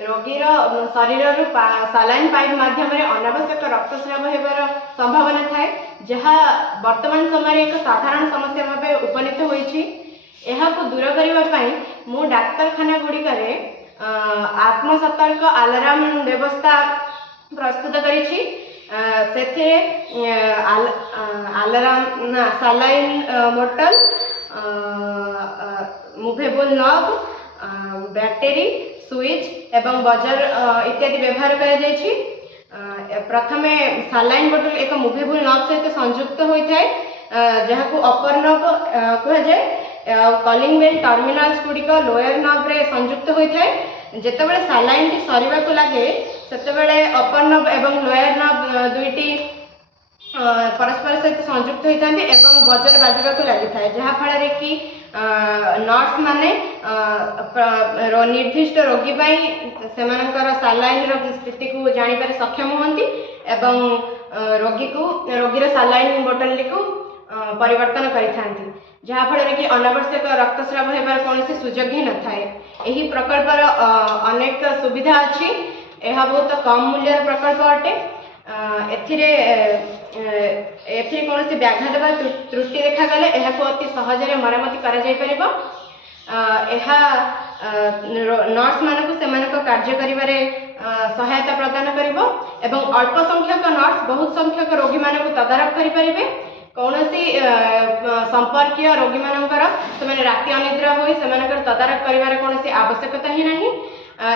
रोगीर शरीर saline pipe माध्यम अनावश्यक रक्तस्राव होबार संभावना थाए जहाँ वर्तमान समय एक साधारण समस्या भाव उपनीत होइछि। एहाको दूर करने मु डाक्तरखाना गुड़िक आत्मसतर्क अलार्म व्यवस्था प्रस्तुत करिछि। अलार्म सालाइन बोतल मुवेबल नॉब बैटरी स्विच एवं बजर इत्यादि व्यवहार करा जायछि। प्रथमे सालाइन बोतल एक मुवेबल नॉब सहित संयुक्त होता है जहाँ को अपर नॉब कह जाए। कॉलिंग बेल टर्मिनल्स गुड़िक लोअर नॉब रे संयुक्त होता है। जेतेबेले सालाइन टी सरीबा को लागे सेतेबेले अपर नॉब एवं लोअर नॉब दुईटी परस्पर सहित संयुक्त होता है एवं बजर बाजिबा को लगी था जहाँ फल कि नर्स माने निर्दिष्ट रोगी सेमानकर सालाइन स्थिति को जानिबार सक्षम होती एवं रोगीर सालाइन बोतल को परिवर्तन करिथांती जहाँ फल कि अनावश्यक रक्तस्राव होबार कौन सुजोग ही न थाए। यही प्रकल्पर अनेक सुविधा अच्छी। यह बहुत कम मूल्यर प्रकल्प अटे। एथिरे कौन व्याघात बा त्रुटि देखागले यह अति सहजरे मरामती करा जाय परिबो। नर्स मानक सेमानक कार्य करिबारे सहायता प्रदान करिबो एवं अल्प संख्यक नर्स बहुत संख्यक रोगी मानक तदारख करि परिबे। कौनसी संपर्कीय रोगी मानकर से राति अनिद्रा होई सेमानकर तदारख करिबार कौनसी आवश्यकता ही नहीं।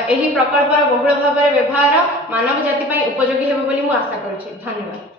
यही प्रकल्पर बहुल भाव में व्यवहार मानव जाति उपयोगी हेबो बोली मु आशा करुछि। धन्यवाद।